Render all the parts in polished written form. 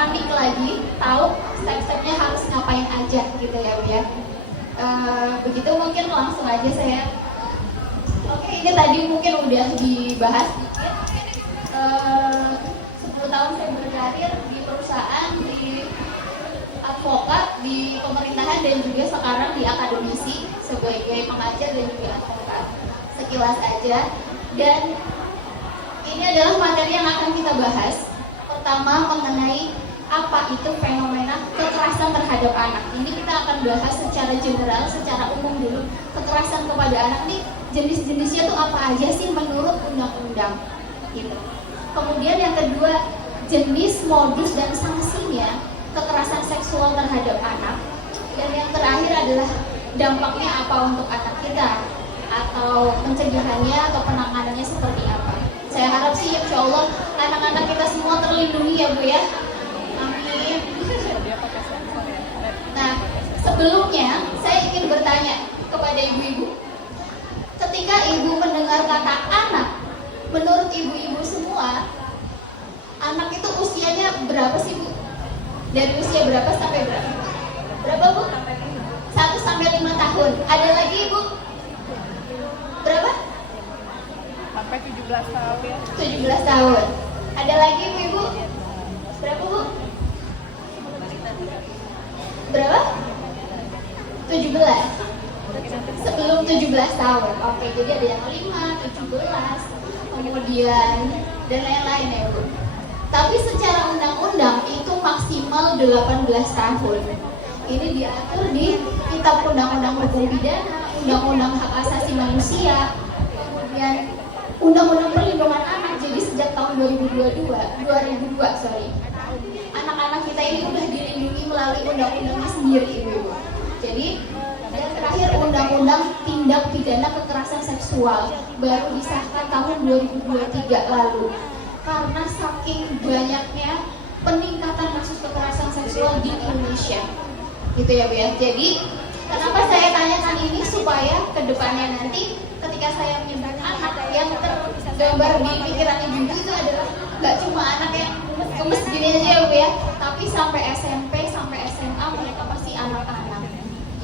panik lagi, tahu step-stepnya harus ngapain aja gitu ya Bu ya. Begitu mungkin langsung aja saya. Oke, ini tadi mungkin udah dibahas sedikit. 10 tahun saya berkarir di perusahaan, di advokat, di pemerintahan, dan juga sekarang di akademisi sebagai pengajar dan juga advokat. Sekilas aja. Dan ini adalah materi yang akan kita bahas. Pertama, mengenai apa itu fenomena kekerasan terhadap anak. Ini kita akan bahas secara general, secara umum dulu. Kekerasan kepada anak ini jenis-jenisnya tuh apa aja sih menurut undang-undang gitu. Kemudian yang kedua, jenis, modus, dan sanksinya kekerasan seksual terhadap anak. Dan yang terakhir adalah dampaknya apa untuk anak kita, atau pencegahannya atau penanganannya seperti apa. Saya harap sih insya Allah anak-anak kita semua terlindungi ya Bu ya. Amin. Nah, sebelumnya saya ingin bertanya kepada ibu-ibu. Ketika ibu mendengar kata anak, menurut ibu-ibu semua, anak itu usianya berapa sih Bu? Dari usia berapa sampai berapa? Berapa Bu? 1 sampai 5 tahun. Ada lagi Ibu? Berapa? Sampai 17 tahun ya. 17 tahun. Ada lagi Ibu? Berapa Bu? Berapa? 17. Sebelum 17 tahun. Oke, jadi ada yang 5, 17, kemudian dan lain-lain ya Bu. Tapi secara undang-undang itu maksimal 18 tahun. Ini diatur di Kitab Undang-Undang Hukum Pidana, Undang-Undang Hak Asasi Manusia, kemudian Undang-Undang Perlindungan Anak. Jadi sejak tahun 2002, anak-anak kita ini udah dilindungi melalui undang-undangnya sendiri Ibu. Jadi yang terakhir Undang-Undang Tindak Pidana Kekerasan Seksual baru disahkan tahun 2023 lalu. Karena saking banyaknya peningkatan kasus kekerasan seksual di Indonesia, gitu ya Bu ya. Jadi kenapa saya tanyakan ini, supaya kedepannya nanti ketika saya menyebut anak, yang tergambar di pikiran ibu itu adalah nggak cuma anak yang gemes gini aja ya Bu ya, tapi sampai SMP, sampai SMA mereka masih anak-anak,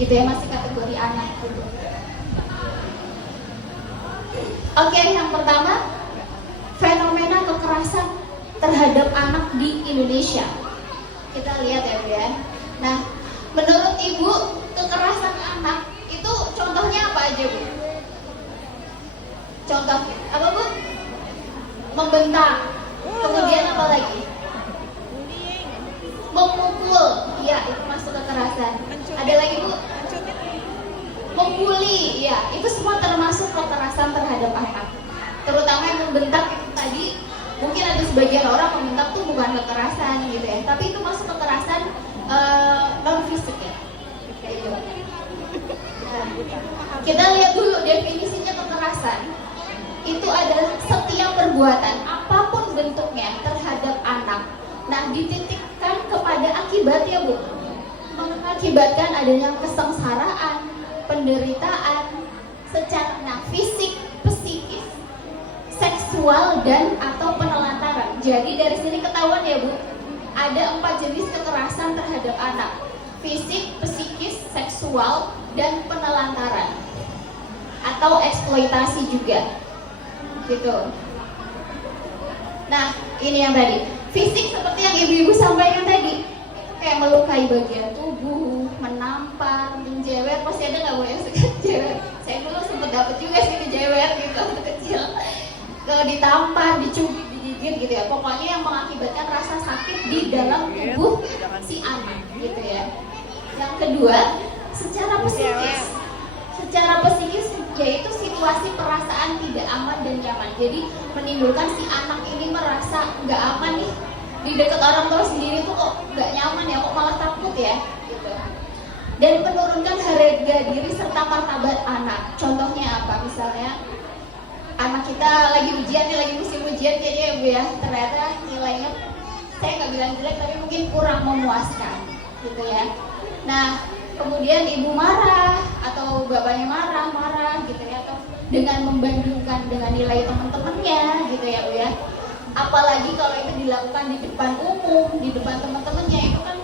gitu ya, masih kategori anak gitu. Oke, yang pertama, fenomena kekerasan terhadap anak di Indonesia. Kita lihat ya Bu ya. Nah, menurut Ibu, kekerasan anak itu contohnya apa aja Bu? Contoh apa Bu? Membentak. Kemudian apa lagi? Memukul. Ya, itu masuk kekerasan. Ada lagi Bu? Membuli. Ya, itu semua termasuk kekerasan terhadap anak. Terutama yang membentak itu tadi, mungkin ada sebagian orang membentak tuh bukan kekerasan gitu ya, tapi itu masuk kekerasan non fisik ya. Gitu. Kita lihat dulu definisinya kekerasan. Itu adalah setiap perbuatan apapun bentuknya terhadap anak. Nah, dititikkan kepada akibat ya Bu, mengakibatkan adanya kesengsaraan, penderitaan secara fisik, psikis, seksual, dan atau penelantaran. Jadi dari sini ketahuan ya Bu, ada 4 jenis kekerasan terhadap anak: fisik, psikis, seksual, dan penelantaran atau eksploitasi juga, gitu. Nah, ini yang tadi fisik seperti yang ibu-ibu sampaikan tadi, itu kayak melukai bagian tubuh, menampar, menjewer. Pasti ada nggak Bu yang suka jewer? Saya dulu sempat dapet juga sih dijewer gitu waktu kecil. Ditampar, dicubit, digigit gitu ya. Pokoknya yang mengakibatkan rasa sakit di dalam tubuh si anak gitu ya. Yang kedua, secara psikis. Secara psikis yaitu situasi perasaan tidak aman dan nyaman. Jadi menimbulkan si anak ini merasa nggak aman nih di dekat orang tua sendiri tuh, kok nggak nyaman ya, kok malah takut ya gitu. Dan menurunkan harga diri serta martabat anak. Contohnya apa? Misalnya anak kita lagi ujian nih, lagi musim ujian kayaknya ya Bu ya, ternyata nilainya, saya nggak bilang jelek tapi mungkin kurang memuaskan gitu ya. Nah, kemudian ibu marah atau bapaknya marah gitu ya, atau dengan membandingkan dengan nilai teman-temannya gitu ya Bu ya. Apalagi kalau itu dilakukan di depan umum, di depan teman-temannya, itu kan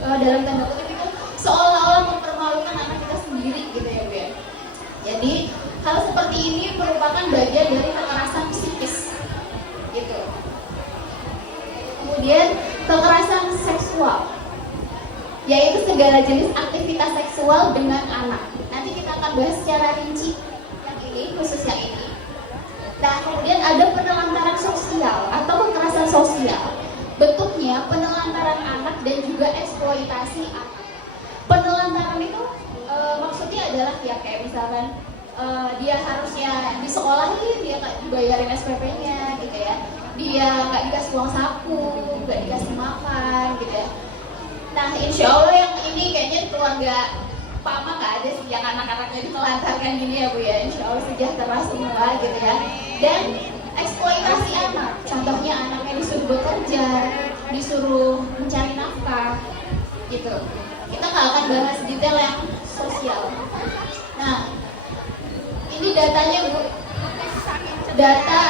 dalam tanda kutip itu seolah-olah mempermalukan anak kita sendiri gitu ya Bu ya. Jadi hal seperti ini merupakan bagian dari kekerasan psikis gitu. Kemudian kekerasan seksual, yaitu segala jenis aktivitas seksual dengan anak. Nanti kita akan bahas secara rinci yang ini, khusus yang ini. Nah, kemudian ada penelantaran sosial atau kekerasan sosial. Bentuknya penelantaran anak dan juga eksploitasi anak. Penelantaran itu maksudnya adalah ya kayak misalkan dia harusnya disekolahin, dia nggak dibayarin SPP-nya gitu ya. Dia nggak dikasih uang saku, nggak dikasih makan gitu ya. Nah, insya Allah yang ini kayaknya keluarga Pak Ma nggak ada sih yang anak-anaknya ditelantarkan gini ya Bu ya. Insya Allah sejahtera semua gitu ya. Dan eksploitasi anak, contohnya anaknya disuruh bekerja, disuruh mencari nafkah gitu. Kita nggak akan bahas detail yang sosial. Nah, ini datanya Bu, data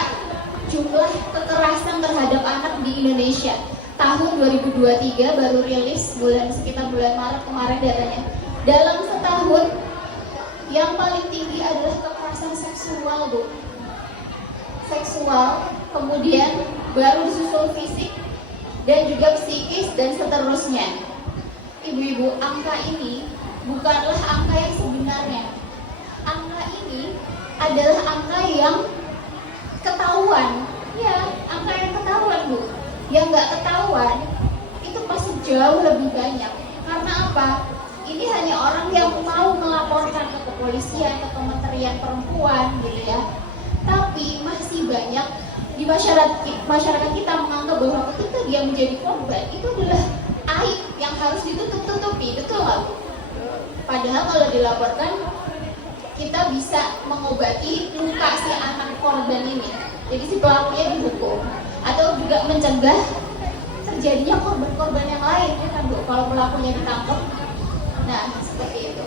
jumlah kekerasan terhadap anak di Indonesia tahun 2023 baru rilis sekitar bulan Maret kemarin datanya. Dalam setahun yang paling tinggi adalah kekerasan seksual Bu. Seksual, kemudian baru disusul fisik dan juga psikis dan seterusnya. Ibu-ibu, angka ini bukanlah angka yang sebenarnya. Angka ini adalah angka yang ketahuan. Ya, angka yang ketahuan Bu. Yang nggak ketahuan itu pasti jauh lebih banyak. Karena apa? Ini hanya orang yang mau melaporkan ke kepolisian, ke Kementerian Perempuan gitu ya. Tapi masih banyak di masyarakat kita menganggap bahwa ketika dia menjadi korban itu adalah aib yang harus ditutup-tutupi, betul nggak Bu? Padahal kalau dilaporkan kita bisa mengobati luka si anak korban ini. Jadi si pelakunya dihukum atau juga mencegah terjadinya korban-korban yang lain ya kan Bu, kalau pelakunya ditangkap. Nah, seperti itu.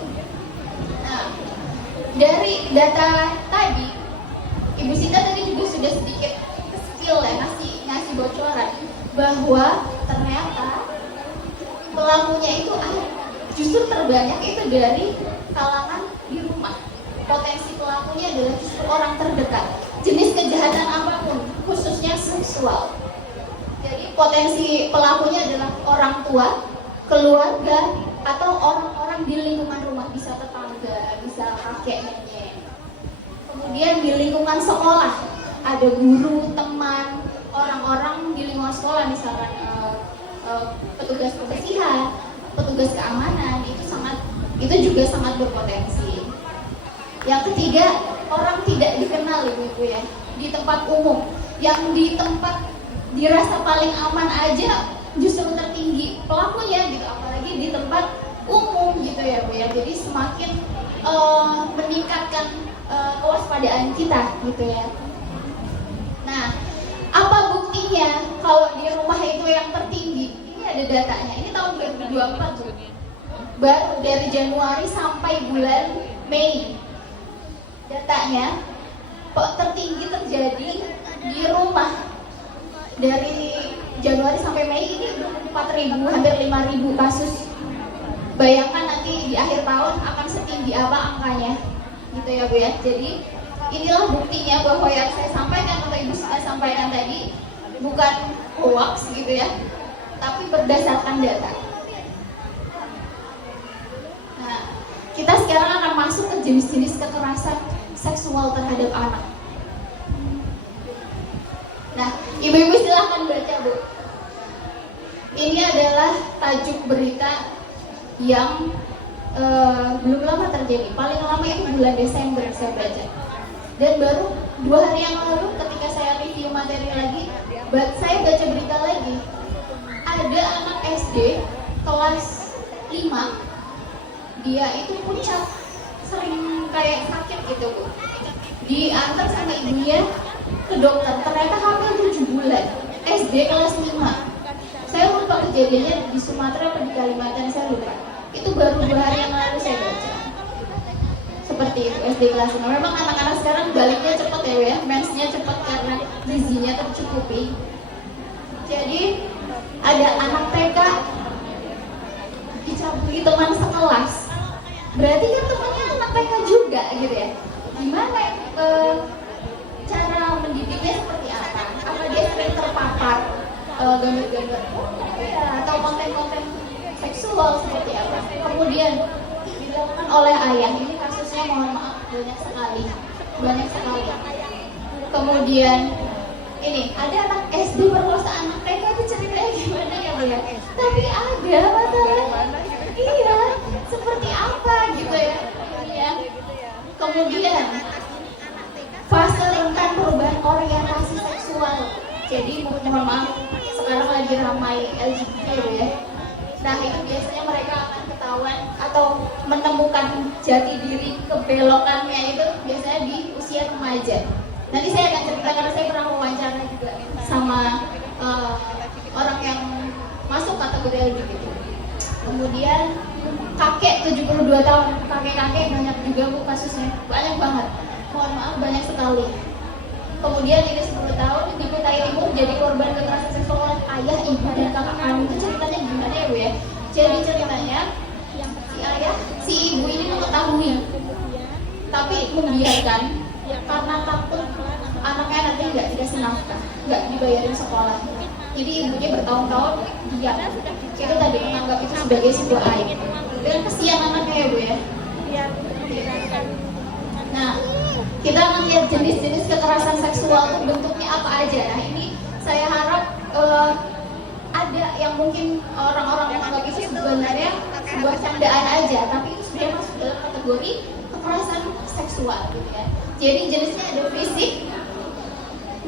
Nah, dari data tadi Ibu Sinta tadi juga sudah sedikit skill ya, ngasih bocoran bahwa ternyata pelakunya itu justru terbanyak itu dari kalangan di rumah. Potensi pelakunya adalah justru orang terdekat. Jenis kejahatan apapun, khususnya seksual. Jadi potensi pelakunya adalah orang tua, keluarga, atau orang-orang di lingkungan rumah, bisa tetangga, bisa kakek nenek. Kemudian di lingkungan sekolah, ada guru, teman, orang-orang di lingkungan sekolah, misalkan petugas kebersihan, petugas keamanan, itu juga sangat berpotensi. Yang ketiga, orang tidak dikenal Ibu ya, di tempat umum, yang di tempat dirasa paling aman aja justru tertinggi pelakunya gitu, apalagi di tempat umum gitu ya Bu ya. Jadi semakin meningkatkan kewaspadaan kita gitu ya. Nah, apa buktinya kalau di rumah itu yang tertinggi? Ini ada datanya. Ini tahun 2024 Bu. Baru dari Januari sampai bulan Mei. Datanya tertinggi terjadi di rumah. Dari Januari sampai Mei ini 4.000, hampir 5.000 kasus. Bayangkan nanti di akhir tahun akan setinggi apa angkanya, gitu ya Bu ya. Jadi inilah buktinya bahwa yang saya sampaikan atau Ibu saya sampaikan tadi bukan hoax gitu ya, tapi berdasarkan data. Nah, kita sekarang akan masuk ke jenis-jenis kekerasan seksual terhadap anak. Nah, ibu-ibu silahkan baca Bu. Ini adalah tajuk berita yang belum lama terjadi. Paling lama itu bulan Desember saya baca. Dan baru 2 hari yang lalu ketika saya review materi lagi, saya baca berita lagi. Ada anak SD kelas 5, dia itu pucat, sering kayak sakit gitu Bu. Diantar sama ibunya ke dokter, ternyata hamil 7 bulan, SD kelas 5. Saya lupa kejadiannya di Sumatera atau di Kalimantan, saya lupa. Itu baru 2 hari yang lalu saya baca. Seperti itu, SD kelas 5. Memang anak-anak sekarang baliknya cepat ya, mensnya cepat karena gizinya tercukupi. Jadi ada anak TK dicabuli teman sekelas, berarti kan temannya anak TK juga gitu ya. Gimana cara mendidiknya seperti apa? Apa dia sering terpapar gambar-gambar atau konten-konten seksual seperti apa? Kemudian dilakukan oleh ayah, ini kasusnya mohon maaf banyak sekali. Kemudian ini ada anak SD perkosa anak TK, itu ceritanya gimana ya Bu ya? Tapi ada masalahnya. Iya, seperti apa gitu ya? Kemudian fase rentan perubahan orientasi seksual. Jadi mohon maaf, sekarang lagi ramai LGBT ya. Nah itu biasanya mereka akan ketahuan atau menemukan jati diri kebelokannya itu biasanya di usia remaja. Nanti saya akan cerita karena saya pernah wawancara juga sama orang yang masuk kategori LGBT. Kemudian kakek 72 tahun, kakek-kakek banyak juga Bu kasusnya, banyak banget. Mohon maaf banyak sekali. Kemudian ini 10 tahun di Kutai Timur jadi korban kekerasan seksual oleh ayah, ibu, dan kakak kandung. Itu ceritanya gimana ya Bu ya? Jadi ceritanya si ayah, si ibu ini mengetahui, tapi membiarkan karena takut anaknya nanti nggak dikasih nafkah, nggak dibayarin sekolah. Jadi ibunya bertahun-tahun diam. Itu tadi menganggap itu sebagai sebuah aib. Dengan kesian anaknya ya Bu ya. Nah, kita akan lihat jenis-jenis kekerasan seksual itu bentuknya apa aja. Nah ini saya harap ada yang mungkin orang-orang menganggap itu sebenarnya sebuah candaan aja, tapi itu sebenarnya masuk dalam kategori kekerasan seksual gitu ya. Jadi jenisnya ada fisik,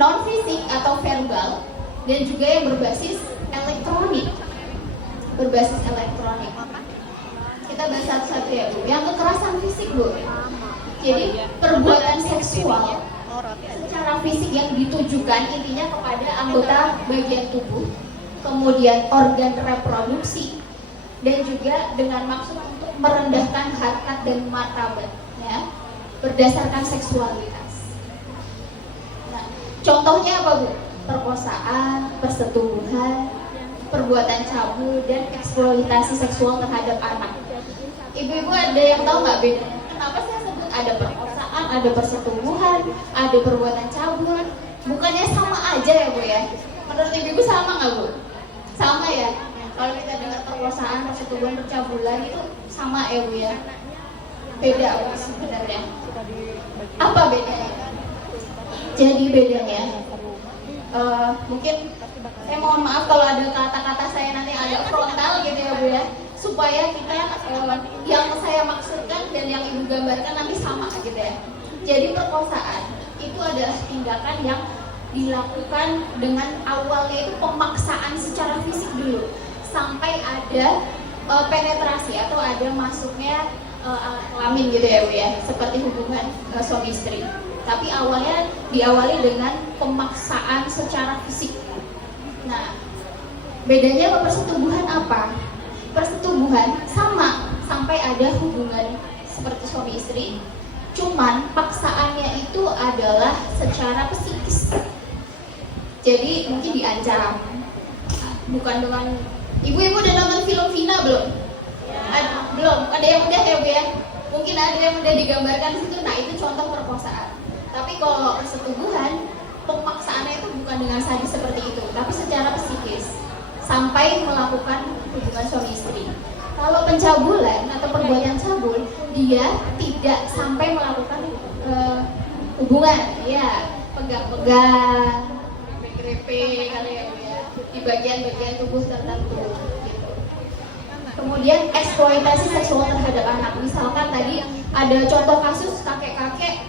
non fisik atau verbal, dan juga yang berbasis elektronik. Kita bahas satu-satu ya Bu. Yang kekerasan fisik Bu. Jadi perbuatan seksual secara fisik yang ditujukan intinya kepada anggota bagian tubuh, kemudian organ reproduksi, dan juga dengan maksud untuk merendahkan harkat dan martabat ya, berdasarkan seksualitas. Nah, contohnya apa Bu? Perkosaan, persetubuhan, perbuatan cabul, dan eksploitasi seksual terhadap anak. Ibu-ibu ada yang tahu nggak bedanya? Kenapa saya sebut ada perkosaan, ada persetubuhan, ada perbuatan cabul? Bukannya sama aja ya Bu ya? Menurut ibu-ibu sama nggak Bu? Sama ya? Kalau kita dengar perkosaan, persetubuhan, percabulan itu sama ya Bu ya? Beda Bu sebenarnya. Apa bedanya? Jadi bedanya mungkin saya mohon maaf kalau ada kata-kata saya nanti agak frontal gitu ya Bu ya, supaya kita yang saya maksudkan dan yang ibu gambarkan nanti sama gitu ya. Jadi perkosaan itu adalah tindakan yang dilakukan dengan awalnya itu pemaksaan secara fisik dulu sampai ada penetrasi atau ada masuknya alat kelamin gitu ya Bu ya, seperti hubungan suami istri. Tapi awalnya diawali dengan pemaksaan secara fisik. Nah, bedanya sama persetubuhan apa? Persetubuhan sama sampai ada hubungan seperti suami istri, cuman paksaannya itu adalah secara psikis. Jadi mungkin diancam, bukan dengan ibu-ibu udah nonton film Vina belum? Belum, ada yang udah ya Bu ya? Mungkin ada yang udah digambarkan situ. Nah itu contoh perkosaan. Tapi kalau persetubuhan, pemaksaannya itu bukan dengan sadis seperti itu, tapi secara psikis sampai melakukan hubungan suami istri. Kalau pencabulan atau perbuatan cabul, dia tidak sampai melakukan hubungan, ya pegang-pegang, grepe kali ya, di bagian-bagian tubuh tertentu. Gitu. Kemudian eksploitasi seksual terhadap anak, misalkan tadi ada contoh kasus kakek-kakek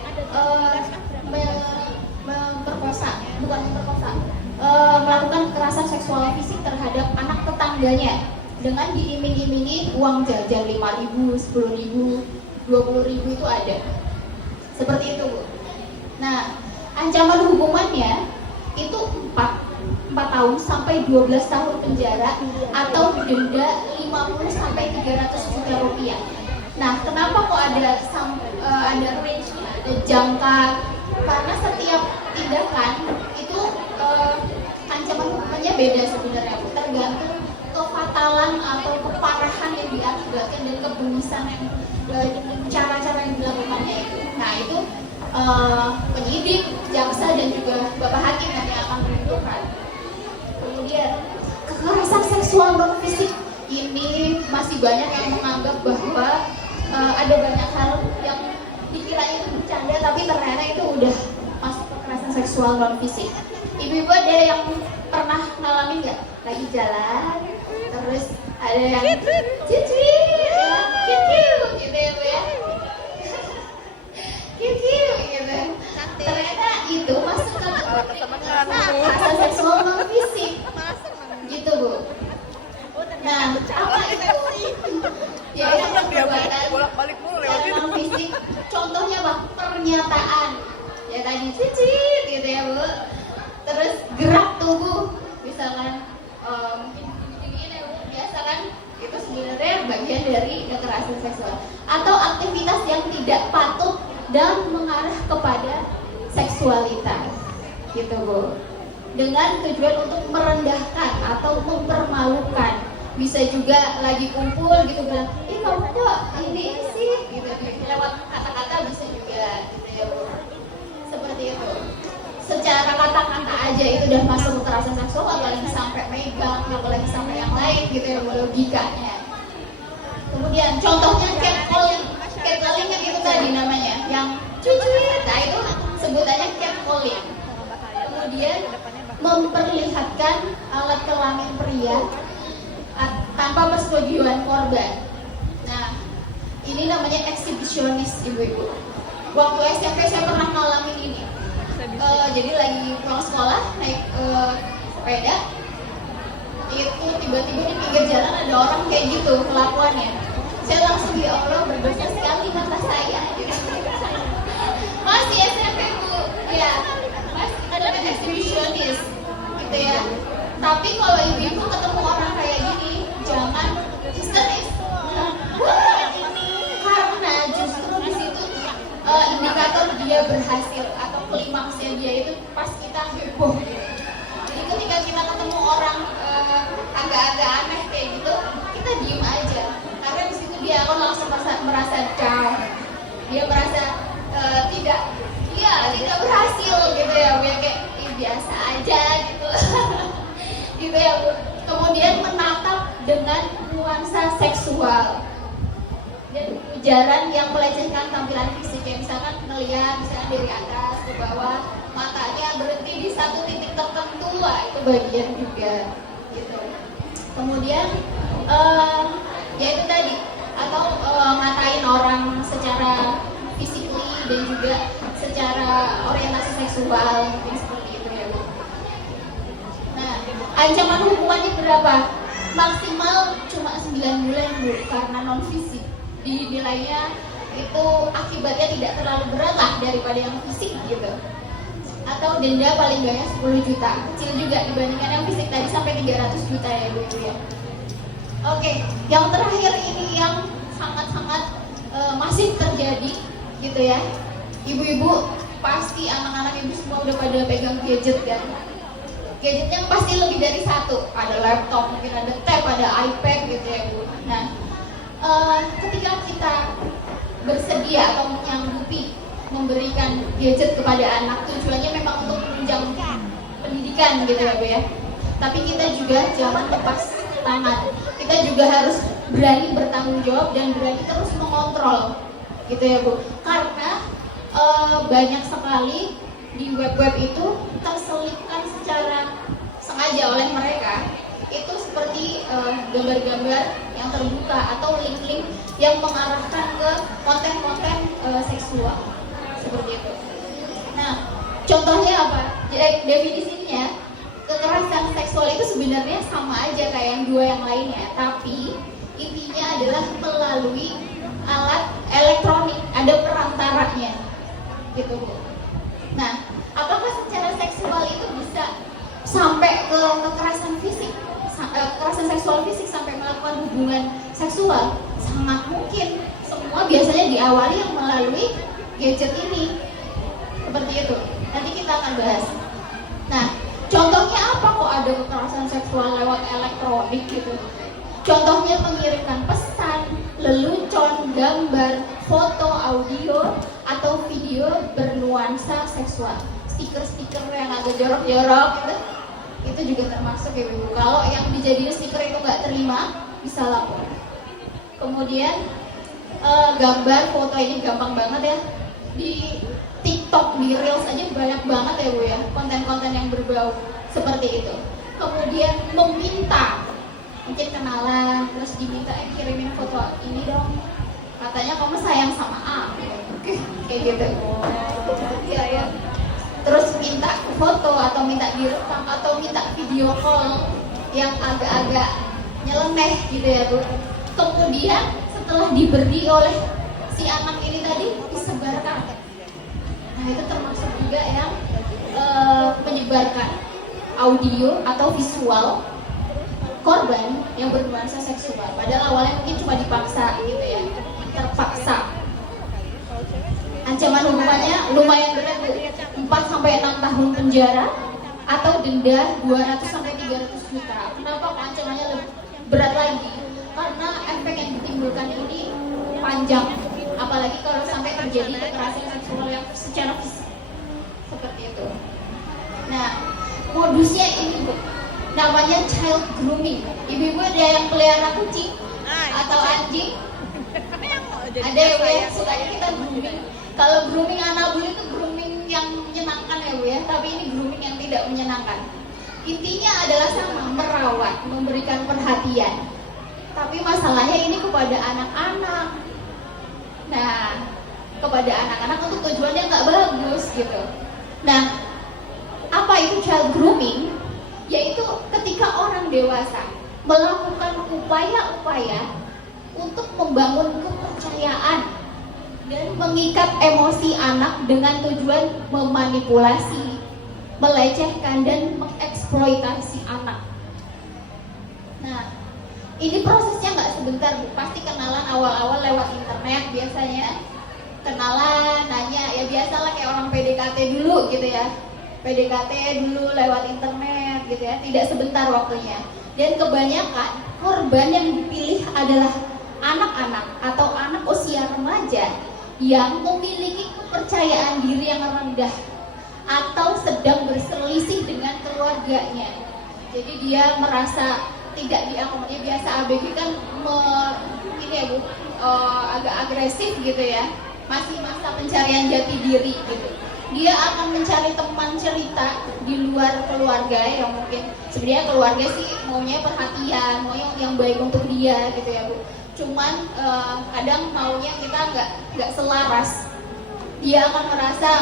melakukan kekerasan seksual fisik terhadap anak tetangganya dengan diiming-imingi uang jajan 5.000, 10.000, 20.000 itu ada. Seperti itu Bu. Nah, ancaman hukumannya itu 4 tahun sampai 12 tahun penjara atau denda 50 sampai 300 juta rupiah. Nah, kenapa kok ada range-nya, ada jangka? Karena setiap tindakan itu ancaman hukumannya beda sebenarnya Bu, tergantung kefatalan atau keparahan yang diakibatkan dan kebumisan yang cara-cara yang dilakukannya itu. Nah itu penyidik, jaksa dan juga bapak hakim nanti akan menentukan. Kemudian kekerasan seksual non fisik ini masih banyak yang menganggap bahwa ada banyak hal yang dikiranya itu bercanda tapi ternyata itu udah masuk kekerasan seksual non fisik. Ibu-ibu ada yang pernah ngalamin nggak lagi jalan terus ada yang cici gitu ya Bu ya, kiu gitu. Ternyata itu masuk ke kekerasan seksual non fisik gitu Bu. Nah apa itu? Ya itu perbuatan bolak-balik mulu lewat secara itu. non fisik. Contohnya apa? Pernyataan. Ya tadi cicit gitu ya Bu. Terus gerak tubuh, misalkan mungkin gini ya Bu, biasa kan itu sebenarnya bagian dari kekerasan seksual. Atau aktivitas yang tidak patut dan mengarah kepada seksualitas, gitu Bu. Dengan tujuan untuk merendahkan atau mempermalukan. Bisa juga lagi kumpul gitu bilang, ih kamu kok ini sih, gitu. Lewat kata-kata bisa juga, gitu ya Bu. Seperti itu. Secara kata-kata aja itu udah masuk kekerasan seksual, apalagi sampai megang, apalagi sampai yang lain gitu ya Bu, logikanya. Kemudian contohnya catcalling kan itu tadi namanya, yang cucuit, nah itu sebutannya catcalling. Kemudian memperlihatkan alat kelamin pria tanpa persetujuan korban. Nah, ini namanya eksibisionis ibu-ibu. Waktu SMP saya pernah ngalamin ini. Jadi lagi pulang sekolah naik sepeda, itu tiba-tiba di pinggir jalan ada orang kayak gitu kelakuannya. Saya langsung ya Allah berdosa sekali mata saya. Gitu. Masih SMP Bu, ya, masih ada eksibisionis, gitu ya. Tapi kalau ibu-ibu ketemu orang kayak gini, jangan histeris. Karena justru di situ indikator dia berhasil atau klimaksnya dia itu pas kita heboh. Jadi ketika kita ketemu orang agak-agak aneh kayak gitu, kita diem aja. Karena di situ dia akan langsung merasa down. Dia merasa tidak berhasil gitu ya, Bu, kayak biasa aja gitu. Gitu ya Bu. Kemudian menatap dengan nuansa seksual dan ujaran yang melecehkan tampilan fisik, kayak misalkan ngelihat misalkan dari atas ke bawah, matanya berhenti di satu titik tertentu, itu bagian juga gitu. Kemudian ya itu tadi, atau ngatain orang secara physically dan juga secara orientasi seksual, mungkin seperti itu ya Bu. Nah, ancaman hukumannya berapa? Maksimal cuma 9 bulan Bu, karena non fisik. Dinilainya itu akibatnya tidak terlalu berat lah daripada yang fisik gitu. Atau denda paling banyak 10 juta, kecil juga dibandingkan yang fisik tadi sampai 300 juta ya Bu ya. Oke, yang terakhir ini yang sangat-sangat masif terjadi gitu ya. Ibu-ibu pasti, anak-anak ibu semua udah pada pegang gadget kan. Gadgetnya pasti lebih dari satu, ada laptop, mungkin ada tab, ada iPad gitu ya Bu. Nah, ketika kita bersedia atau menyanggupi memberikan gadget kepada anak, tujuannya memang untuk menunjang pendidikan gitu ya Bu ya. Tapi kita juga jangan lepas tangan. Kita juga harus berani bertanggung jawab dan berani terus mengontrol gitu ya Bu. Karena banyak sekali di web-web itu terselipkan secara sengaja oleh mereka itu seperti gambar-gambar yang terbuka atau link-link yang mengarahkan ke konten-konten seksual seperti itu. Nah, contohnya apa? Definisinya, kekerasan seksual itu sebenarnya sama aja kayak yang dua yang lainnya, tapi intinya adalah melalui alat elektronik, ada perantaranya, gitu Bu. Nah, apakah secara seksual itu bisa sampai ke kekerasan fisik, kekerasan seksual fisik sampai melakukan hubungan seksual? Sangat mungkin. Semua biasanya diawali yang melalui gadget ini, seperti itu. Nanti kita akan bahas. Nah, contohnya apa kok ada kekerasan elektronik gitu. Contohnya mengirimkan pesan, lelucon, gambar, foto, audio, atau video bernuansa seksual. Stiker-stiker yang agak jorok-jorok gitu, itu juga termasuk ya ibu. Kalau yang dijadiin stiker itu nggak terima, bisa lapor. Kemudian gambar, foto ini gampang banget ya. Di TikTok, di Reels aja banyak banget ya bu ya, konten-konten yang berbau seperti itu. Kemudian meminta, mungkin kenalan, terus diminta kirimin foto ini dong, katanya kamu sayang sama A, kayak gitu. Ya. Terus minta foto atau minta direkam atau minta video call yang agak-agak nyeleneh gitu ya bu. Kemudian setelah diberi oleh si anak ini tadi disebarkan. Nah itu termasuk juga yang menyebarkan audio atau visual korban yang bernuansa seksual. Padahal awalnya mungkin cuma dipaksa gitu ya, terpaksa. Ancaman hukumannya lumayan berat, 4-6 tahun penjara atau denda 200-300 juta. Kenapa kok ancamannya lebih berat lagi? Karena efek yang ditimbulkan ini panjang, apalagi kalau sampai terjadi kekerasan seksual yang secara fisik seperti itu. Nah, modusnya ini bu, namanya child grooming. Ibu-ibu ada yang pelihara kucing atau anjing? Ada ya bu ya, sukanya kita grooming. Kalau grooming anak bu itu grooming yang menyenangkan ya bu ya, tapi ini grooming yang tidak menyenangkan. Intinya adalah sama, merawat, memberikan perhatian. Tapi masalahnya ini kepada anak-anak. Nah, kepada anak-anak untuk tujuannya nggak bagus gitu. Nah, apa itu child grooming? Yaitu ketika orang dewasa melakukan upaya-upaya untuk membangun kepercayaan dan mengikat emosi anak dengan tujuan memanipulasi, melecehkan, dan mengeksploitasi anak. Nah, ini prosesnya nggak sebentar bu, pasti kenalan awal-awal lewat internet biasanya. Kenalan, nanya, ya biasalah kayak orang PDKT dulu gitu ya. PDKT dulu lewat internet gitu ya, tidak sebentar waktunya. Dan kebanyakan korban yang dipilih adalah anak-anak atau anak usia remaja yang memiliki kepercayaan diri yang rendah atau sedang berselisih dengan keluarganya. Jadi dia merasa tidak diakomodir. Biasa ABG kan ini ya bu, agak agresif gitu ya, masih masa pencarian jati diri gitu. Dia akan mencari teman cerita di luar keluarga yang mungkin sebenarnya keluarga sih maunya perhatian, mau yang baik untuk dia gitu ya bu. Cuman kadang maunya kita nggak selaras. Dia akan merasa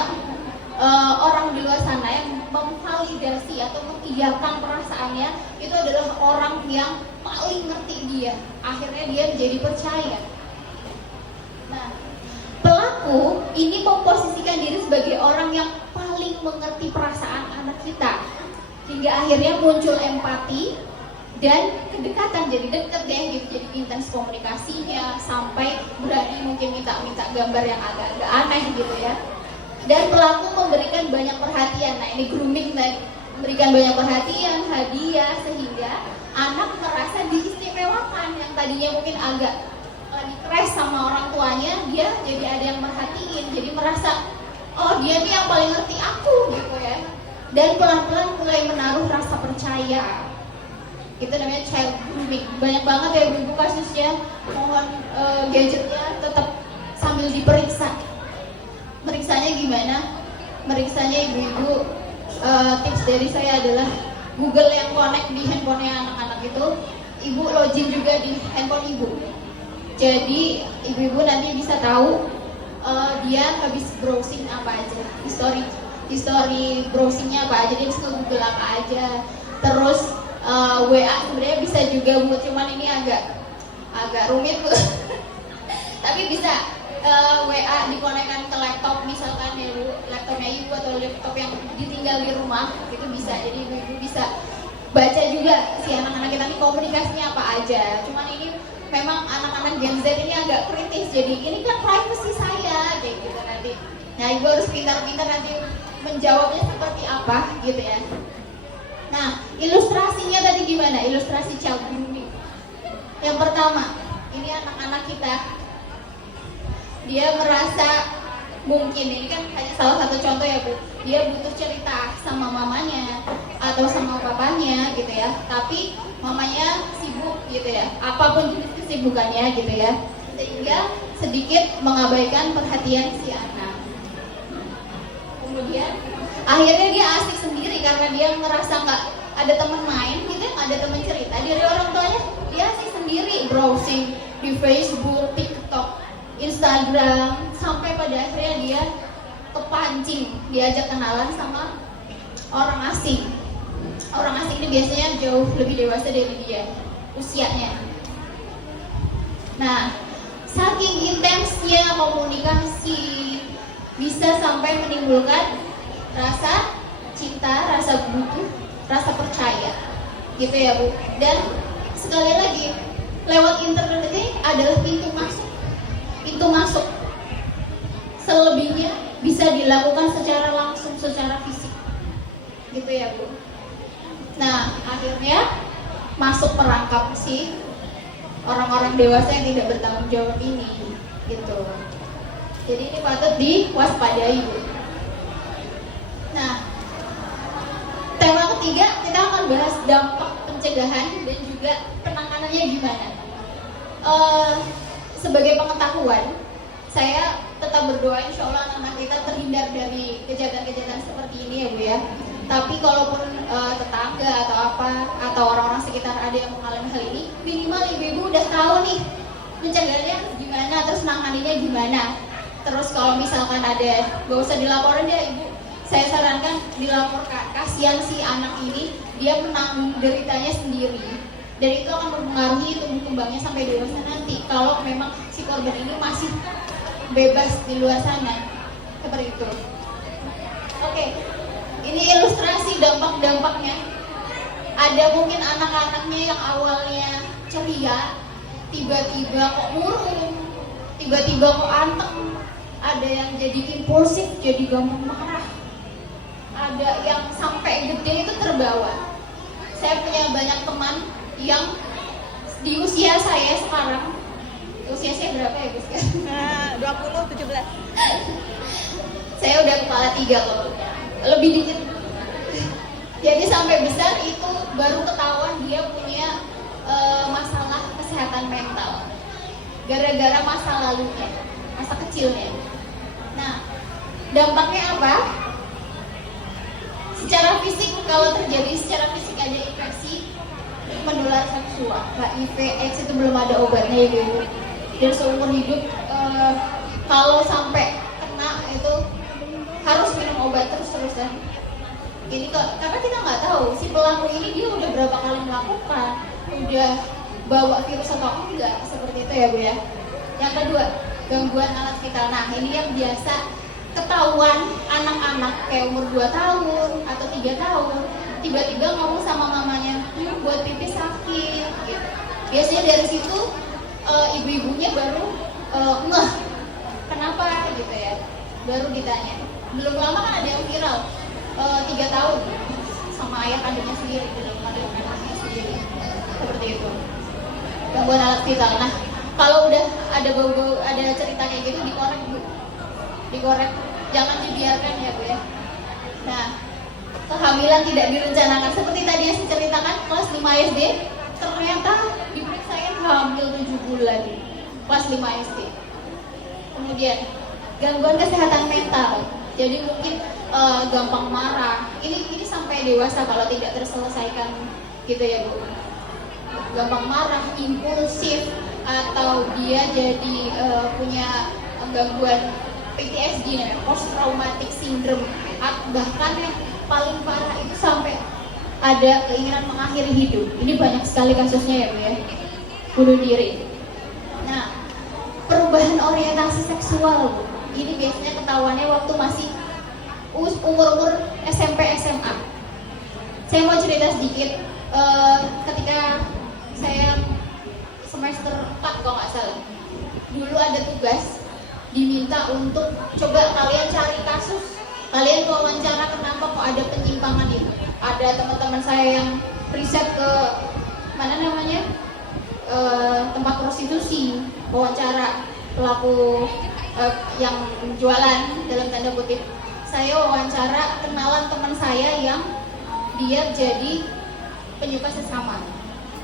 orang di luar sana yang memvalidasi atau mengiyakan perasaannya itu adalah orang yang paling ngerti dia. Akhirnya dia menjadi percaya. Nah, pelaku ini memposisikan diri sebagai orang yang paling mengerti perasaan anak kita, hingga akhirnya muncul empati dan kedekatan, jadi deket deh gitu, jadi intens komunikasinya sampai berani mungkin minta gambar yang agak-agak aneh gitu ya. Dan pelaku memberikan banyak perhatian. Nah ini grooming tadi, memberikan banyak perhatian, hadiah, sehingga anak merasa diistimewakan. Yang tadinya mungkin agak lagi crash sama orang tuanya, dia jadi ada yang merhatiin, jadi merasa oh dia nih yang paling ngerti aku gitu ya. Dan pelan-pelan mulai menaruh rasa percaya. Itu namanya child grooming. Banyak banget ya ibu-ibu kasusnya. Mohon gadgetnya tetap sambil diperiksa. Meriksanya gimana? Meriksanya ibu-ibu, tips dari saya adalah Google yang connect di handphonenya anak-anak itu, ibu login juga di handphone ibu. Jadi ibu-ibu nanti bisa tahu dia habis browsing apa aja, history browsingnya apa aja, dia bisa Google apa aja. Terus WA sebenarnya bisa juga bu, cuman ini agak rumit bu. Tapi bisa WA dikonekkan ke laptop misalkan ya bu, laptopnya ibu atau laptop yang ditinggal di rumah itu bisa. Jadi ibu bisa baca juga si anak-anak kita ini komunikasinya apa aja. Cuman ini memang anak-anak Gen Z ini agak kritis, jadi ini kan privacy saya kayak gitu nanti. Nah ibu harus pintar-pintar nanti menjawabnya seperti apa gitu ya. Nah ilustrasinya tadi gimana? gimana ilustrasi child grooming? Yang pertama, ini anak-anak kita, dia merasa mungkin, ini kan hanya salah satu contoh ya Bu, dia butuh cerita sama mamanya atau sama papanya gitu ya, tapi mamanya sibuk gitu ya, apapun jenis kesibukannya gitu ya, sehingga sedikit mengabaikan perhatian si anak. Kemudian akhirnya dia asik sendiri karena dia ngerasa nggak ada teman main gitu, ada teman cerita dari orang tuanya, dia asik sendiri browsing di Facebook, TikTok, Instagram, sampai pada akhirnya dia kepancing diajak kenalan sama orang asing. Orang asing ini biasanya jauh lebih dewasa dari dia usianya. Nah, saking intensnya komunikasi bisa sampai menimbulkan rasa cinta, rasa butuh, rasa percaya gitu ya Bu. Dan sekali lagi, lewat internet ini adalah pintu masuk. Selebihnya bisa dilakukan secara langsung, secara fisik gitu ya Bu. Nah, akhirnya masuk perangkap si orang-orang dewasa yang tidak bertanggung jawab ini gitu. Jadi ini patut diwaspadai Bu. Nah, tema ketiga kita akan bahas dampak pencegahan dan juga penanganannya gimana. Sebagai pengetahuan, saya tetap berdoa insya Allah anak-anak kita terhindar dari kejahatan-kejahatan seperti ini ya Bu ya. Tapi kalaupun tetangga atau apa atau orang-orang sekitar ada yang mengalami hal ini, minimal ibu-ibu udah tahu nih mencegahnya gimana, terus nanganinya gimana. Terus kalau misalkan ada, gak usah dilaporin ya ibu, saya sarankan dilaporkan. Kasihan si anak ini, dia menanggung deritanya sendiri, dan itu akan mempengaruhi tumbuh kembangnya sampai dewasa nanti. Kalau memang si korban ini masih bebas di luar sana, seperti itu. Oke, ini ilustrasi dampak-dampaknya. Ada mungkin anak-anaknya yang awalnya ceria, tiba-tiba kok murung, tiba-tiba kok anteng. Ada yang jadi impulsif, jadi gampang marah. Ada yang sampai gede itu terbawa. Saya punya banyak teman yang di usia saya sekarang, usia saya berapa ya Gus? 20, 17. Saya udah kepala 3 loh, lebih dikit. Jadi sampai besar itu baru ketahuan dia punya masalah kesehatan mental, gara-gara masa lalunya, masa kecilnya. Nah, dampaknya apa? Secara fisik, kalau terjadi secara fisik ada infeksi menular seksual, HIV, AIDS itu belum ada obatnya ya Bu. Dan seumur hidup kalau sampai kena itu harus minum obat terus-terusan. Ini karena kita nggak tahu si pelaku ini dia udah berapa kali melakukan, udah bawa virus atau enggak, seperti itu ya Bu ya. Yang kedua, gangguan alat vital. Nah, ini yang biasa ketahuan anak-anak kayak umur 2 tahun atau 3 tahun tiba-tiba ngomong sama mamanya, buat pipis sakit gitu. Biasanya dari situ ibu-ibunya baru ngeh kenapa gitu ya, baru ditanya. Belum lama kan ada yang viral 3 tahun sama ayah kandungnya sendiri, belum ada anaknya sendiri, seperti itu. Gangguan alat vital. Nah, kalau udah ada bau-bau, ada cerita kayak gitu, dikorek Bu, dikorek, jangan dibiarkan ya Bu ya. Nah, kehamilan tidak direncanakan seperti tadi yang saya ceritakan, kelas 5 SD ternyata diperiksain hamil 7 bulan, kelas 5 SD. Kemudian gangguan kesehatan mental, jadi mungkin gampang marah. Ini sampai dewasa kalau tidak terselesaikan gitu ya Bu. Gampang marah, impulsif, atau dia jadi punya gangguan PTSD, post traumatic syndrome. Bahkan yang paling parah itu sampai ada keinginan mengakhiri hidup. Ini banyak sekali kasusnya ya Bu ya, bunuh diri. Nah, perubahan orientasi seksual Bu, ini biasanya ketahuannya waktu masih umur SMP SMA. Saya mau cerita sedikit. Ketika saya semester 4 kalau nggak salah, dulu ada tugas diminta untuk coba kalian cari kasus, kalian wawancara kenapa kok ada penyimpangan itu. Ada teman-teman saya yang riset ke prostitusi, wawancara pelaku yang jualan dalam tanda kutip. Saya wawancara kenalan teman saya yang dia jadi penyuka sesama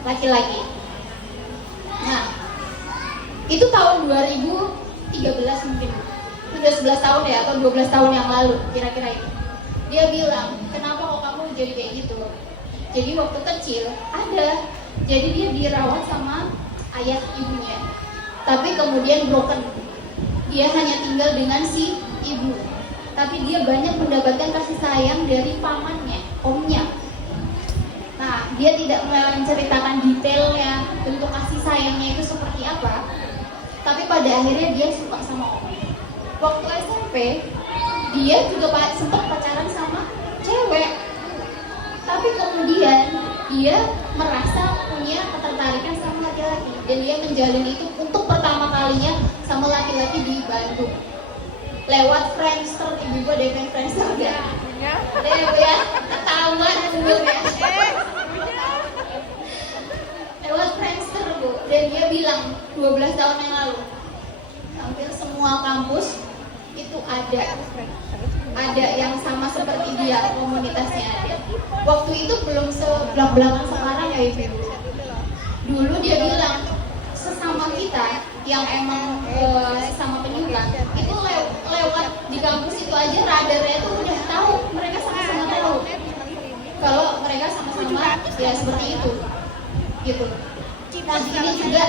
laki-laki. Nah, itu tahun 2013 mungkin, sudah 11 tahun ya atau 12 tahun yang lalu kira-kira itu. Dia bilang, kenapa kok kamu jadi kayak gitu? Jadi waktu kecil ada, jadi dia dirawat sama ayah ibunya, tapi kemudian broken. Dia hanya tinggal dengan si ibu, tapi dia banyak mendapatkan kasih sayang dari pamannya, omnya. Nah, dia tidak menceritakan detailnya, bentuk kasih sayangnya itu seperti apa, tapi pada akhirnya dia suka sama omnya. Waktu SMP, dia juga sempat pacaran sama cewek, tapi kemudian dia merasa punya ketertarikan sama laki-laki, dan dia menjalin itu untuk pertama kalinya sama laki-laki di Bandung lewat Friendster. Ibu ada yang Friendster ya? Ada ya? Ketahuan dulu ya. Lewat Friendster Bu, dan dia bilang 12 tahun yang lalu hampir semua kampus itu ada yang sama seperti dia, komunitasnya ada. Waktu itu belum sebelak-belakan sekarang ya Ibu. Dulu dia bilang sesama kita yang emang sesama penyuka itu lewat di kampus itu aja radarnya itu udah tahu, mereka sama-sama tahu kalau mereka sama-sama ya seperti itu gitu. Nah ini juga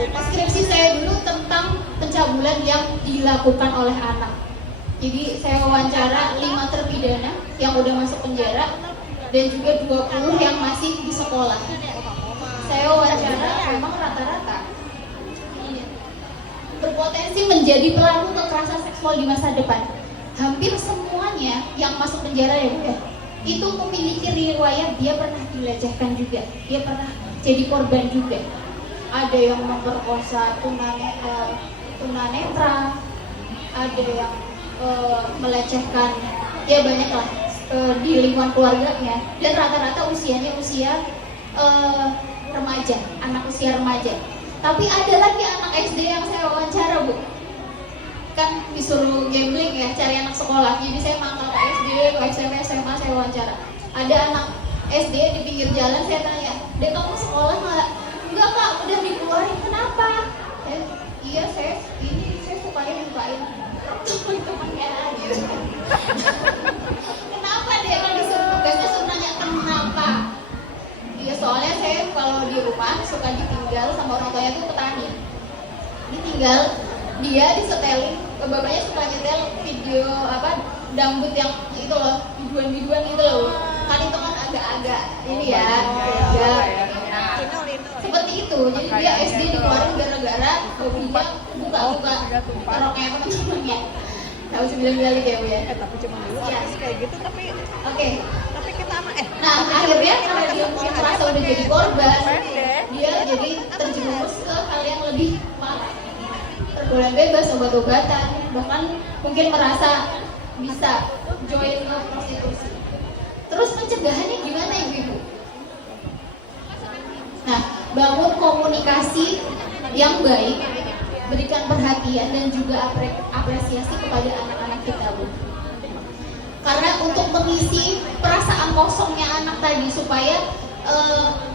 skripsi saya dulu tentang pencabulan yang dilakukan oleh anak. Jadi saya wawancara 5 terpidana yang udah masuk penjara dan juga 20 yang masih di sekolah. Saya wawancara memang rata-rata berpotensi menjadi pelaku kekerasan seksual di masa depan. Hampir semuanya yang masuk penjara ya Bu, itu memiliki riwayat dia pernah dilecehkan juga, dia pernah jadi korban juga. Ada yang memperkosa tunanetra, ada yang melecehkan, ya banyak lah di lingkungan keluarganya, dan rata-rata usianya usia remaja, anak usia remaja. Tapi ada lagi anak SD yang saya wawancara Bu, kan disuruh gambling ya, cari anak sekolah. Jadi saya mangkal ke SD, ke SMP, SMA, saya wawancara. Ada anak SD di pinggir jalan, saya tanya, "Dek, kamu sekolah nggak?" "Enggak Kak, udah dikeluarin." "Kenapa?" "Iya, saya sukain teman-temannya." "Kenapa Dek?" Kalau disuruh tugasnya suruh nanya kenapa. Ya soalnya saya kalau di rumah suka ditinggal sama orang tuanya tuh petani. Ditinggal, dia disetelin, bapaknya suka nyetel video dangdut yang itu loh, biduan-biduan gitu loh. Kan itu kan agak-agak ini ya, seperti itu. Jadi dia SD dikeluarin gara-gara hobinya buka-buka roknya teman-temannya. Tahu 9 ya Bu ya? Tapi cuma dulu kayak gitu, tapi oke. Tapi kita nah akhirnya karena dia mungkin merasa udah jadi korban, dia jadi terjerumus ke hal yang lebih parah, pergaulan bebas, obat-obatan, bahkan mungkin merasa bisa join ke prostitusi. Terus pencegahannya gimana Ibu? Nah, bangun komunikasi yang baik, berikan perhatian dan juga apresiasi kepada anak-anak kita Bu. Karena untuk mengisi perasaan kosongnya anak tadi, supaya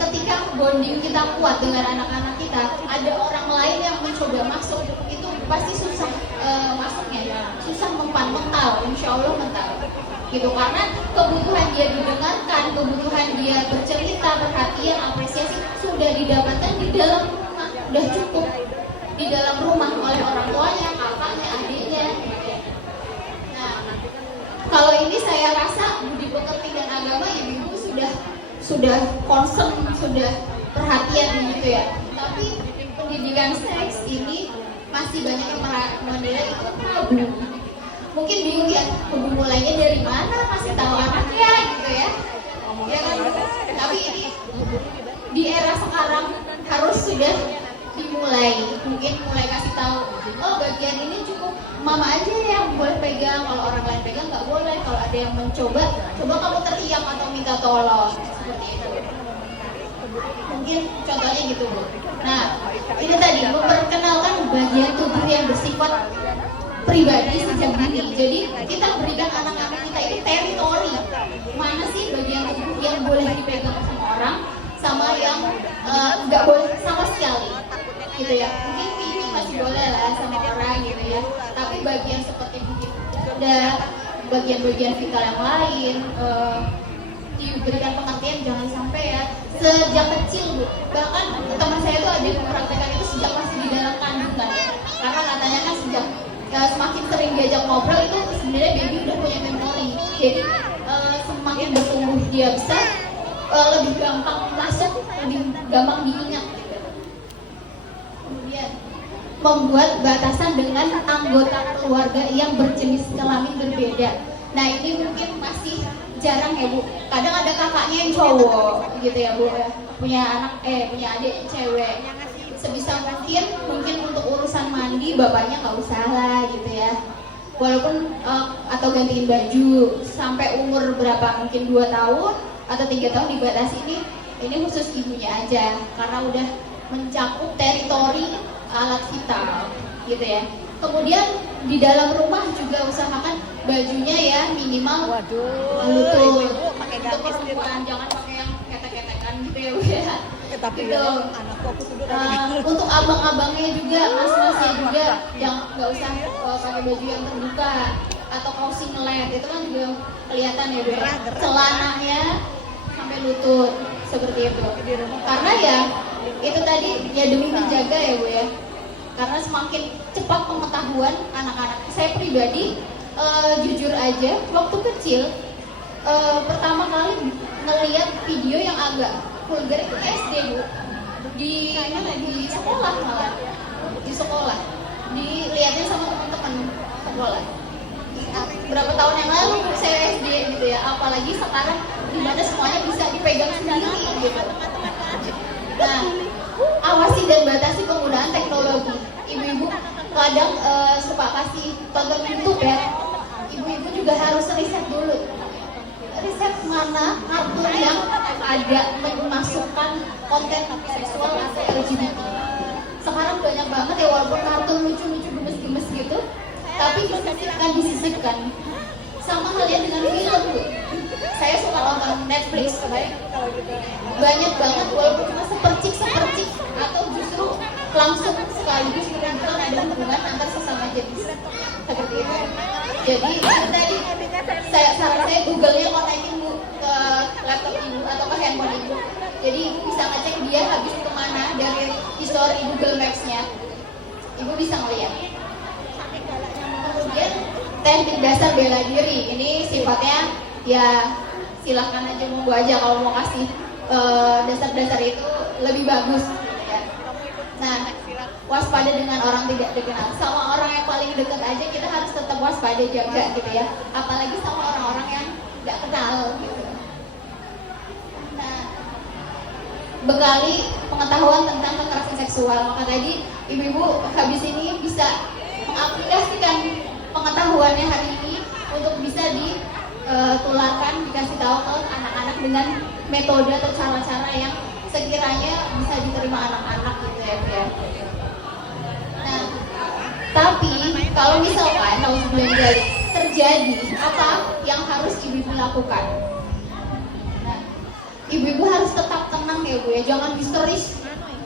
ketika bonding kita kuat dengan anak-anak kita, ada orang lain yang mencoba masuk, itu pasti susah masuknya, susah mental, insya Allah mental gitu. Karena kebutuhan dia didengarkan, kebutuhan dia bercerita, perhatian, apresiasi sudah didapatkan di dalam rumah, udah cukup di dalam rumah oleh orang tuanya, kakaknya, adiknya. Nah, kalau ini saya rasa budi pekerti dan agama ibu sudah concern, sudah perhatian gitu ya. Tapi pendidikan seks ini masih banyak yang menilai itu tabu. Mungkin bingung ya, mulainya dari mana, masih tahu anaknya gitu ya. Ya kan? Tapi ini di era sekarang harus sudah dimulai, mungkin mulai kasih tahu, oh bagian ini cukup mama aja yang boleh pegang, kalau orang lain pegang nggak boleh. Kalau ada yang mencoba, coba kamu teriak atau minta tolong, seperti itu. Mungkin contohnya gitu Bu. Nah, ini tadi memperkenalkan bagian tubuh yang bersifat pribadi sejak dini. Jadi kita berikan anak-anak kita ini teritori. Mana sih bagian tubuh yang boleh dipegang sama orang, sama yang nggak boleh sama sekali, gitu ya. Mungkin pipi masih boleh lah sama orang gitu ya. Tapi bagian seperti mungkin ada bagian-bagian vital yang lain diberikan pengertian, jangan sampai ya sejak kecil Bu. Bahkan teman saya tuh ada yang mempraktekkan itu sejak masih di dalam kandungan, karena katanya kan sejak semakin sering diajak ngobrol itu sebenarnya baby udah punya memori. Jadi semakin bertumbuh dia besar lebih gampang masuk, lebih gampang diingat gitu. Kemudian membuat batasan dengan anggota keluarga yang berjenis kelamin berbeda. Nah ini mungkin masih jarang ya Bu. Kadang ada kakaknya yang cowok gitu ya Bu ya, punya adik cewek. Sebisa mungkin untuk urusan mandi bapaknya nggak usah lah gitu ya. Walaupun atau gantiin baju sampai umur berapa, mungkin 2 tahun atau 3 tahun dibatasi, ini khusus ibunya aja karena udah mencakup teritori alat vital gitu ya. Kemudian di dalam rumah juga usahakan bajunya ya minimal lutut. Untuk perempuan jangan pakai yang ketek-ketekan gitu ya Bu ya. Tapi gitu. Anakku aku tidur Untuk abang-abangnya juga, mas-masnya juga yang nggak usah pakai baju yang terbuka atau kaos singlet, itu kan juga kelihatan ya Bu ya. Celananya sampai lutut seperti itu. Karena ya itu tadi ya demi menjaga ya Bu ya. Karena semakin cepat pengetahuan anak-anak. Saya pribadi jujur aja waktu kecil pertama kali ngeliat video yang agak vulgar itu SD Bu. Di sekolah malah. Di sekolah. Dilihatnya sama teman-teman sekolah. Berapa tahun yang lalu saya SD gitu ya. Apalagi sekarang dimana semuanya bisa dipegang sendiri gitu. Nah, awasi dan batasi penggunaan teknologi. Ibu-ibu kadang suka kasih tonton YouTube ya. Ibu-ibu juga harus riset dulu. Riset mana kartun yang ada memasukkan konten seksual atau LGBT. Sekarang banyak banget ya, walaupun kartun lucu-lucu gemes-gemes gitu, tapi disisipkan. Sama halnya dengan film Bu. Saya suka nonton Netflix, banyak banget walaupun cuma sepercik atau justru langsung sekaligus menunjukkan ada hubungan antar sesama jenis seperti itu. Jadi itu tadi saran saya Google-nya konekin Bu ke laptop Ibu atau ke handphone Ibu. Jadi Ibu bisa ngecek dia habis kemana dari history Google Maps-nya. Ibu bisa ngeliat. Kemudian teknik dasar bela diri, ini sifatnya ya silahkan aja monggo aja kalau mau kasih dasar-dasar itu lebih bagus ya. Nah, waspada dengan orang tidak dikenal. Sama orang yang paling dekat aja kita harus tetap waspada, jaga gitu ya. Apalagi sama orang-orang yang tidak kenal gitu. Nah, bekali pengetahuan tentang kekerasan seksual. Maka tadi ibu-ibu habis ini bisa mengaplikasikan pengetahuannya hari ini untuk bisa ditularkan, dikasih tahu ke anak-anak dengan metode atau cara-cara yang sekiranya bisa diterima anak-anak gitu ya Bu ya. Nah, tapi kalau misalkan terjadi apa yang harus ibu-ibu lakukan? Nah, ibu-ibu harus tetap tenang ya Bu ya, jangan histeris.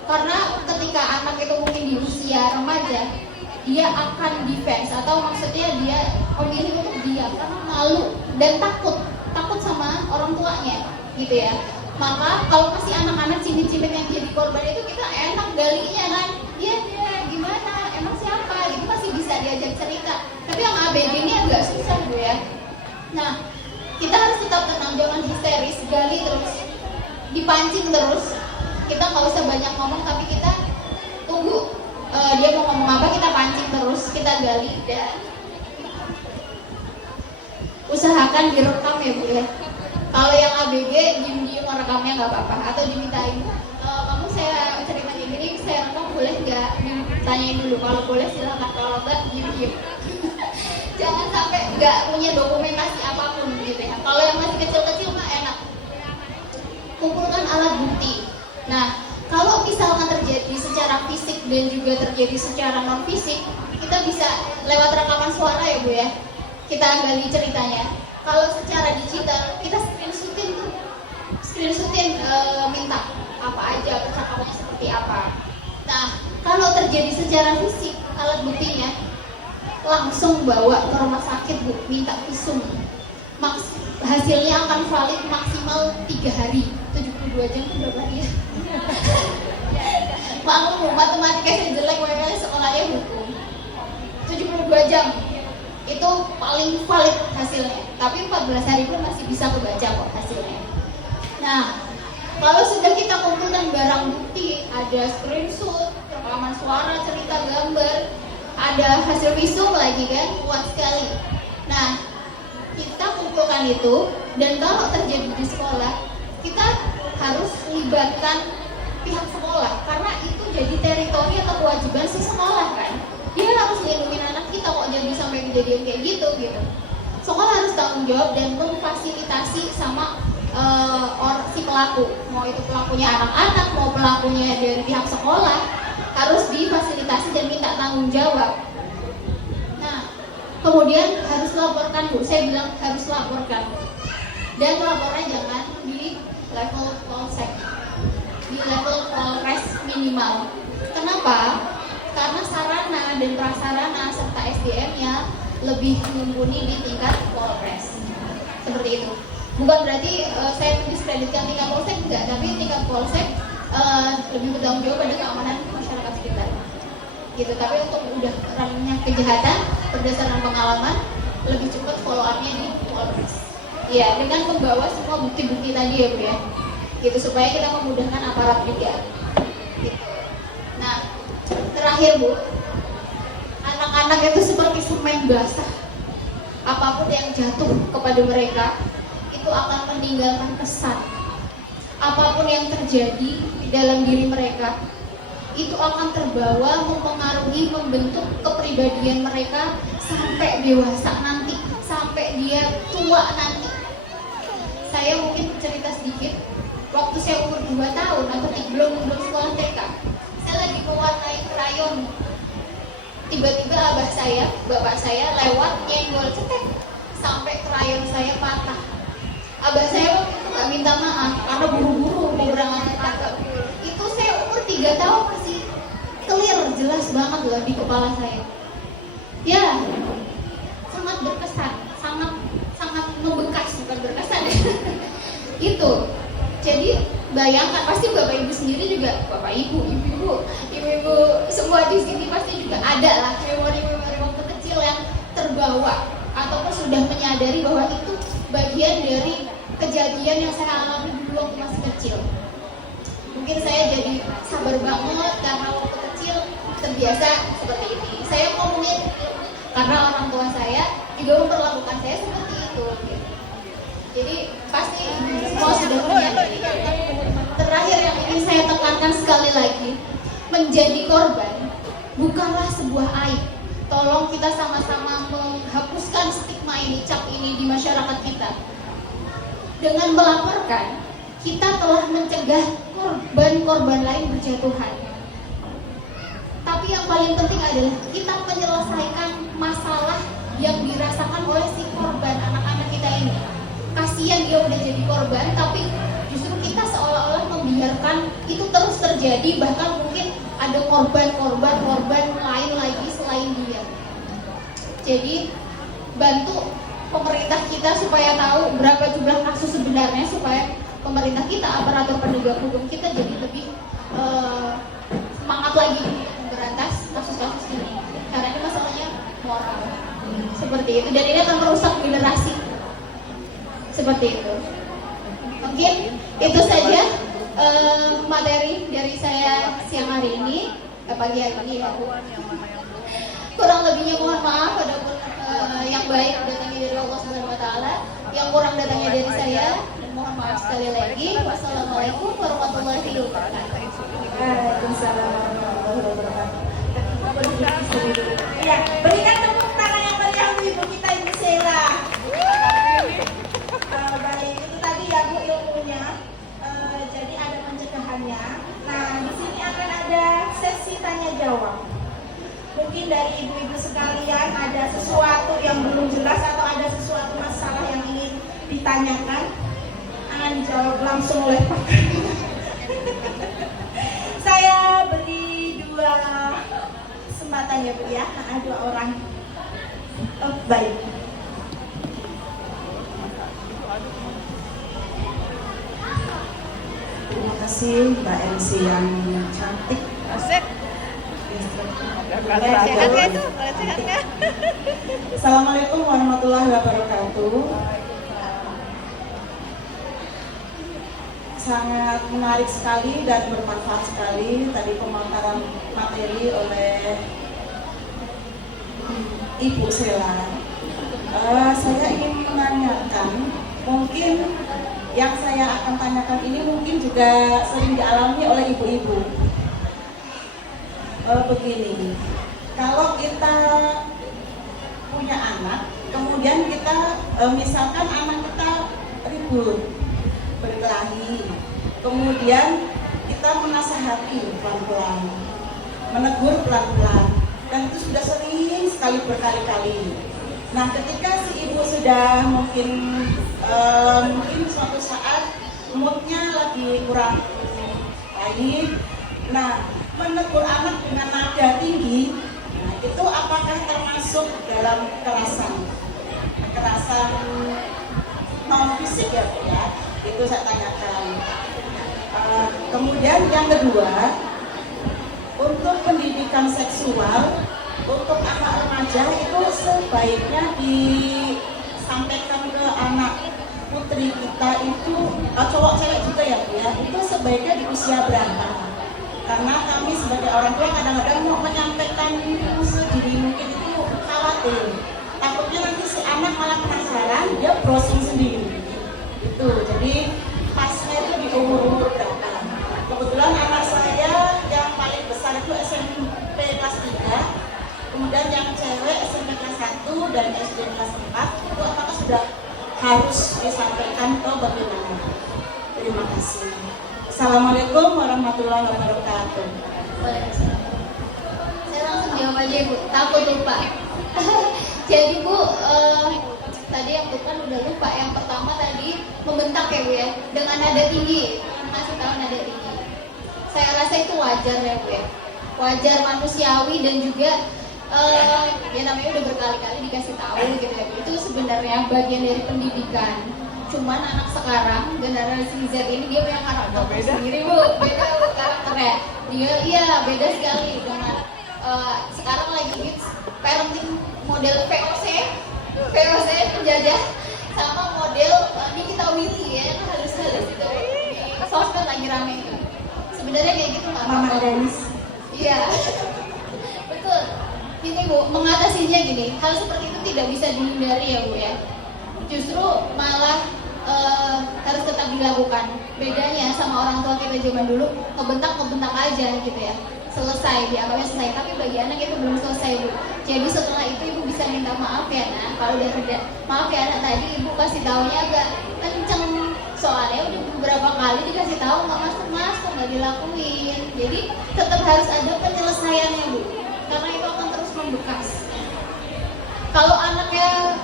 Karena ketika anak itu mungkin di usia remaja, dia akan defense atau maksudnya dia memilih untuk diam karena malu dan takut sama orang tuanya gitu ya. Maka kalau masih anak-anak cimit-cimit yang jadi korban itu kita enak galinya kan, dia gimana, emang siapa, itu masih bisa diajak cerita. Tapi yang ABG ini agak susah Bu ya. Nah, kita harus tetap tenang, jangan histeris, gali terus, dipancing terus. Kita nggak usah banyak ngomong, tapi kita tunggu dia mau ngomong apa, kita pancing terus, kita gali dan usahakan direkam ya Bu ya. Kalau yang ABG diem-diem merekamnya nggak apa-apa, atau dimintain kamu saya cerita gini saya rekam boleh nggak, tanyain dulu, kalau boleh silahkan, kalau nggak diem-diem. Jangan sampai nggak punya dokumentasi apapun gitu ya. Kalau yang masih kecil-kecil mah enak, kumpulkan alat bukti. dan juga terjadi secara non fisik, kita bisa lewat rekaman suara ya Bu ya. Kita gali ceritanya. Kalau secara digital kita screenshotin minta apa aja, percakapannya seperti apa. Nah, kalau terjadi secara fisik, alat buktinya langsung bawa ke rumah sakit Bu, minta visum. Hasilnya akan valid maksimal 3 hari. 72 jam itu berapa hari ya? Maklum, matematika saya jelek, makanya sekolahnya hukum. 72 jam itu paling valid hasilnya. Tapi 14 hari pun masih bisa kebaca kok hasilnya. Nah, kalau sudah kita kumpulkan barang bukti, ada screenshot, rekaman suara, cerita, gambar, ada hasil visum lagi kan, kuat sekali. Nah, kita kumpulkan itu, dan kalau terjadi di sekolah, kita harus libatkan pihak sekolah, karena itu jadi teritori atau kewajiban si sekolah kan. Dia harus lindungi anak kita kok jadi sampai kejadian kayak gitu. Sekolah harus tanggung jawab dan memfasilitasi sama si pelaku, mau itu pelakunya anak-anak, mau pelakunya dari pihak sekolah, harus difasilitasi dan minta tanggung jawab. Nah, kemudian harus laporkan Bu, saya bilang harus laporkan, dan lapornya jangan di level polsek, di level polres minimal. Kenapa? Karena sarana dan prasarana serta SDM-nya lebih mumpuni di tingkat polres. Seperti itu. Bukan berarti saya mendiskreditkan tingkat polsek, enggak, tapi tingkat polsek lebih bertanggung jawab pada keamanan masyarakat sekitar. Gitu. Tapi untuk udah ranahnya kejahatan berdasarkan pengalaman, lebih cepat follow up-nya di polres. Ya, dengan membawa semua bukti-bukti tadi ya Bu ya. Gitu, supaya kita memudahkan aparat juga. Gitu. Nah, terakhir Bu, anak-anak itu seperti semen basah. Apapun yang jatuh kepada mereka itu akan meninggalkan kesan. Apapun yang terjadi di dalam diri mereka itu akan terbawa, mempengaruhi, membentuk kepribadian mereka sampai dewasa nanti, sampai dia tua nanti. Saya mungkin cerita sedikit. Waktu saya umur 2 tahun atau belum sekolah TK, saya lagi mewarnai krayon. Tiba-tiba bapak saya lewat nyenggol cetek sampai krayon saya patah. Abah saya waktu itu nggak minta maaf karena buru-buru mau berangkat ke kantor. Itu saya umur 3 tahun masih clear, jelas banget loh di kepala saya. Ya, sangat berkesan, sangat membekas, bukan berkesan ya. Itu. Jadi bayangkan, pasti bapak ibu sendiri juga, bapak ibu semua di sini pasti juga ada lah memori-memori waktu kecil yang terbawa ataupun sudah menyadari bahwa itu bagian dari kejadian yang saya alami dulu waktu masih kecil. Mungkin saya jadi sabar banget karena waktu kecil terbiasa seperti ini. Saya ngomongin karena orang tua saya juga memperlakukan saya seperti itu. Jadi pasti semua sudah menyadari. Terakhir yang ingin saya tekankan sekali lagi, menjadi korban bukanlah sebuah aib. Tolong kita sama-sama menghapuskan stigma ini, cap ini di masyarakat kita. Dengan melaporkan, kita telah mencegah korban-korban lain berjatuhan. Tapi yang paling penting adalah kita menyelesaikan masalah yang dirasakan oleh si korban, anak-anak kita ini. Kasihan dia udah jadi korban, tapi justru kita seolah-olah membiarkan itu terus terjadi, bahkan mungkin ada korban lain lagi selain dia. Jadi bantu pemerintah kita supaya tahu berapa jumlah kasus sebenarnya, supaya pemerintah kita, aparatur penegak hukum kita jadi lebih semangat lagi memberantas kasus-kasus ini. Karena ini masalahnya moral. Seperti itu, dan ini akan merusak generasi. Seperti itu. Mungkin itu saja materi dari saya siang hari ini, pagi hari ini ya. Kurang lebihnya mohon maaf, adapun yang baik datangnya dari Allah Subhanahu wa taala, yang kurang datangnya dari saya, dan mohon maaf sekali lagi. Wassalamualaikum warahmatullahi wabarakatuh. Waalaikumsalam warahmatullahi wabarakatuh. Ya, berikan tepuk tangan yang meriah untuk ibu kita, Ibu Sheila. Baik, itu tadi ya Bu ilmunya. Jadi ada pencegahannya. Nah, di sini akan ada sesi tanya jawab. Mungkin dari ibu-ibu sekalian ada sesuatu yang belum jelas atau ada sesuatu masalah yang ingin ditanyakan, akan dijawab langsung oleh Pak. Saya beri 2 kesempatan ya Bu ya, 2 orang. Oh, baik. Terima kasih Mbak MC yang cantik. Asik. Sehat nggak itu? Sehat nggak? Assalamualaikum warahmatullahi wabarakatuh. Sangat menarik sekali dan bermanfaat sekali tadi pemaparan materi oleh Ibu Sela. Saya ingin menanyakan, mungkin yang saya akan tanyakan ini mungkin juga sering dialami oleh ibu-ibu. Begini, kalau kita punya anak, kemudian kita misalkan anak kita ribut, berkelahi, kemudian kita menasihati pelan-pelan, menegur pelan-pelan, dan itu sudah sering sekali berkali-kali. Nah, ketika si ibu sudah mungkin suatu saat moodnya lagi kurang baik, nah menegur anak dengan nada tinggi, nah itu apakah termasuk dalam kekerasan non fisik ya Bu ya? Itu saya tanyakan. Kemudian yang kedua, untuk pendidikan seksual untuk anak remaja itu sebaiknya disampaikan ke anak putri kita itu cowok cewek juga ya Bu ya, itu sebaiknya di usia berapa? Karena kami sebagai orang tua kadang-kadang mau menyampaikan sedini mungkin itu khawatir, takutnya nanti si anak malah penasaran, dia browsing sendiri itu. Jadi pasnya itu di umur berapa? Kebetulan anak saya yang paling besar itu SMP kelas 3, kemudian yang cewek SMP kelas 1 dan SD kelas 4. Itu apakah sudah harus disampaikan atau bagaimana? Terima kasih. Assalamualaikum warahmatullahi wabarakatuh. Waalaikumsalam. Saya langsung jawab aja Bu, takut lupa. Jadi Bu, tadi yang Bu kan udah lupa. Yang pertama tadi membentak ya Bu ya, dengan nada tinggi. Kasih tahu nada tinggi. Saya rasa itu wajar ya Bu ya, wajar, manusiawi, dan juga ya namanya udah berkali-kali dikasih tahu gitu ya. Itu sebenarnya bagian dari pendidikan. Cuman anak sekarang generasi Z ini dia punya karakter sendiri Bu, beda Bu karakternya. Dia iya beda sekali dengan sekarang lagi hits parenting model VOC penjajah, sama model Nikita Willy ya, halus-halus itu di sosmed lagi rame itu. Sebenarnya kayak gitu nggak Mama apa-apa. Danis. Iya, betul. Ini Bu, mengatasinya gini, hal seperti itu tidak bisa dihindari ya Bu ya. Justru malah harus tetap dilakukan. Bedanya sama orang tua kita zaman dulu, ngebentak aja gitu ya, selesai, dianggapnya selesai. Tapi bagi anak itu belum selesai Bu. Jadi setelah itu ibu bisa minta maaf ya Nak, kalau udah reda. Maaf ya Nak, tadi ibu kasih taunya agak kenceng, soalnya udah beberapa kali dikasih tahu nggak masuk, nggak dilakuin. Jadi tetap harus ada penyelesaiannya Bu, karena itu akan terus membekas. Kalau anaknya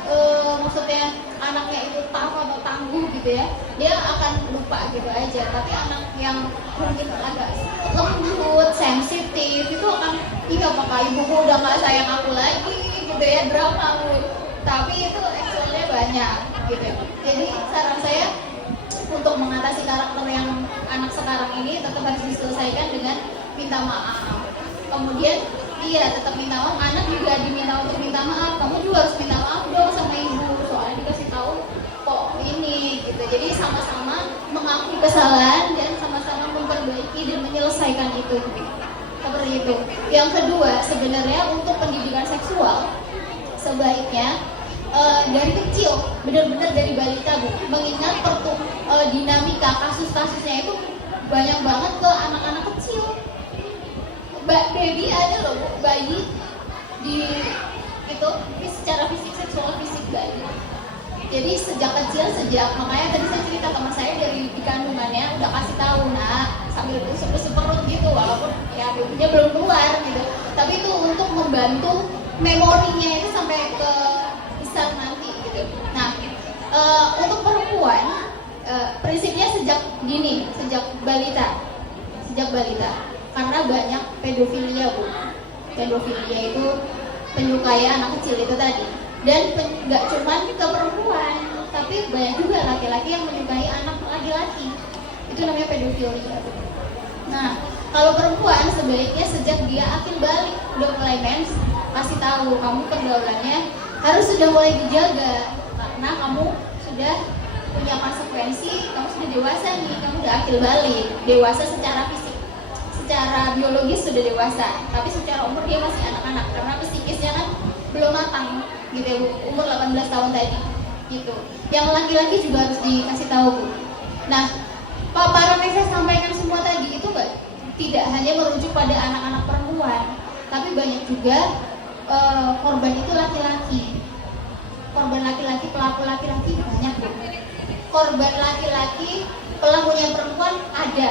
maksudnya anaknya itu tough atau tangguh gitu ya, dia akan lupa gitu aja. Tapi anak yang mungkin agak lembut, sensitif, itu akan, iya apakah ibuku udah nggak sayang aku lagi gitu ya, drama Bu. Tapi itu actualnya banyak gitu. Jadi saran saya untuk mengatasi karakter yang anak sekarang ini tetap harus diselesaikan dengan minta maaf. Kemudian iya tetap minta maaf, anak juga diminta untuk minta maaf. Kamu juga harus minta maaf dong sama ibu, soalnya dikasih tahu kok ini gitu. Jadi sama-sama mengakui kesalahan dan sama-sama memperbaiki dan menyelesaikan itu gitu. Seperti itu. Yang kedua, sebenarnya untuk pendidikan seksual sebaiknya dari kecil, benar-benar dari balita Bu, mengingat dinamika kasus-kasusnya itu banyak banget ke anak-anak kecil. Baby ada loh Bu, bayi di itu secara fisik, seksual fisik bayi. Jadi sejak kecil, makanya tadi saya cerita teman saya dari di kandungannya udah kasih tahu Nak, sambil usap-usap perut gitu gitu, walaupun ya babynya belum keluar gitu, tapi itu untuk membantu memorinya itu sampai ke besar nanti gitu. Nah, untuk perempuan prinsipnya sejak dini, sejak balita, karena banyak pedofilia bu. Pedofilia itu penyukai anak kecil itu tadi, dan nggak cuma ke perempuan, tapi banyak juga laki-laki yang menyukai anak laki-laki, itu namanya pedofilia. Nah, kalau perempuan sebaiknya sejak dia akan balik udah mulai mens, kasih tahu kamu pergaulannya harus sudah mulai dijaga, karena kamu sudah punya konsekuensi, kamu sudah dewasa nih, kamu udah akil balik, dewasa secara fisik, secara biologis sudah dewasa, tapi secara umur dia masih anak-anak, karena psikisnya kan belum matang gitu ya Bu, umur 18 tahun tadi gitu. Yang laki-laki juga harus dikasih tahu Bu. Nah, paparan yang saya sampaikan semua tadi itu tidak hanya merujuk pada anak-anak perempuan, tapi banyak juga korban itu laki-laki. Korban laki-laki, pelaku laki-laki banyak Bu. Korban laki-laki, pelakunya perempuan ada,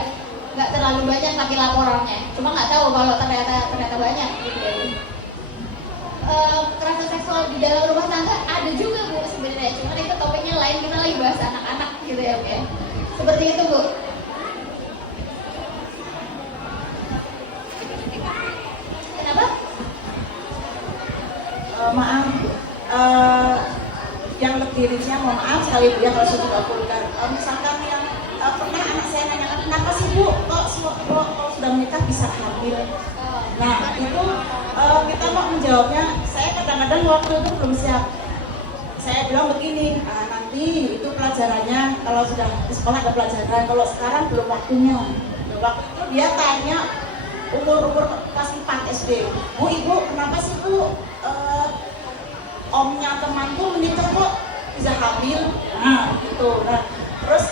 nggak terlalu banyak tapi laporannya. Cuma nggak tahu kalau ternyata banyak gitu ya Bu. Kekerasan seksual di dalam rumah tangga ada juga Bu sebenarnya, cuma itu topiknya lain, kita lagi bahas anak-anak gitu ya Bu ya. Seperti itu Bu. Kenapa? Maaf, yang lebih rincinya mohon maaf sekali Bu ya kalau sudah tidak vulgar. Misalkan yang pernah anak saya nanya, kenapa sih Bu kok kalau sudah menikah bisa hamil? Nah itu kita mau menjawabnya, saya kadang-kadang waktu itu belum siap. Saya bilang begini, nanti itu pelajarannya kalau sudah di sekolah ada pelajaran, kalau sekarang belum waktunya. Waktu itu dia tanya umur kelas 4 SD, Bu Ibu kenapa sih Bu omnya temanku menikah kok bisa hamil? Nah gitu. Nah terus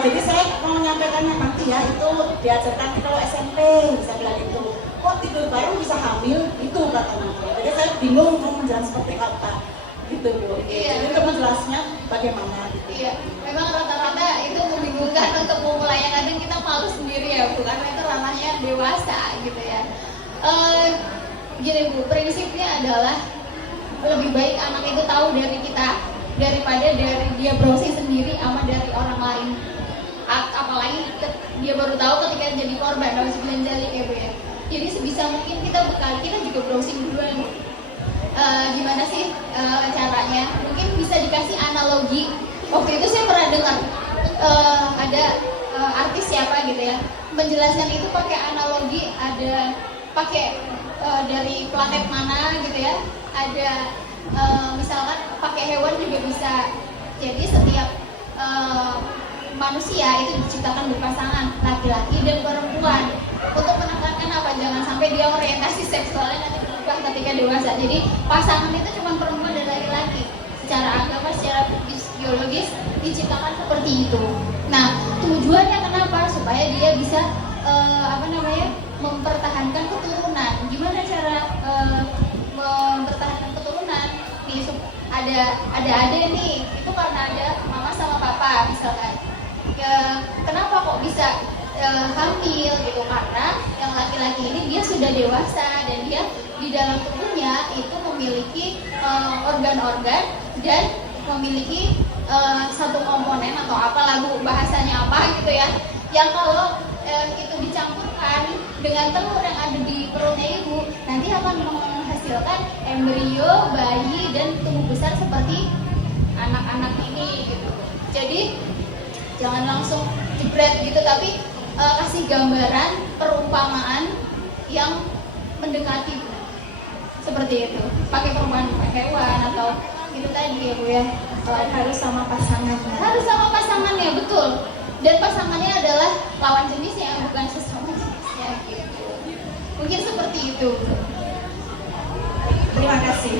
jadi saya mau menyampaikannya nanti ya, itu diajarkan kalau SMP, bisa bilang gitu. Kok tidur baru bisa hamil? Itu katanya. Jadi saya bingung mau menjelaskan seperti apa gitu Bu. Iya. Jadi untuk menjelasnya bagaimana gitu. Iya, memang rata-rata itu membingungkan untuk memulainya, kadang kita malu sendiri ya Bu, karena itu ranahnya dewasa gitu ya. Gini Bu, prinsipnya adalah lebih baik anak itu tahu dari kita daripada dari dia browsing sendiri sama dari orang lain. Apalagi dia baru tahu ketika jadi korban, harus jalik ya Bu ya. Jadi sebisa mungkin kita juga browsing duluan. Gimana sih caranya? Mungkin bisa dikasih analogi. Waktu itu saya pernah dengar ada artis siapa gitu ya menjelaskan itu pakai analogi, ada pakai dari planet mana gitu ya, ada misalkan pakai hewan juga bisa. Jadi setiap manusia itu diciptakan berpasangan, laki-laki dan perempuan, untuk menekankan apa, jangan sampai dia orientasi seksualnya nanti berubah ketika dewasa. Jadi pasangan itu cuma perempuan dan laki-laki, secara agama, secara biologis diciptakan seperti itu. Nah tujuannya kenapa? Supaya dia bisa mempertahankan keturunan. Gimana cara mempertahankan keturunan? Nih ada nih, itu karena ada mama sama papa misalkan. Kenapa kok bisa hamil gitu? Karena yang laki-laki ini dia sudah dewasa dan dia di dalam tubuhnya itu memiliki organ-organ dan memiliki satu komponen atau apalah Bu bahasanya apa gitu ya, yang kalau itu dicampurkan dengan telur yang ada di perutnya ibu nanti akan menghasilkan embrio, bayi, dan tumbuh besar seperti anak-anak ini gitu. Jadi jangan langsung jebret gitu, tapi kasih gambaran, perumpamaan yang mendekati seperti itu. Pakai perumpamaan hewan atau itu tadi ya Bu ya. Harus sama pasangannya. Harus sama pasangannya, betul. Dan pasangannya adalah lawan jenisnya, bukan sesama jenisnya gitu. Mungkin seperti itu. Terima kasih.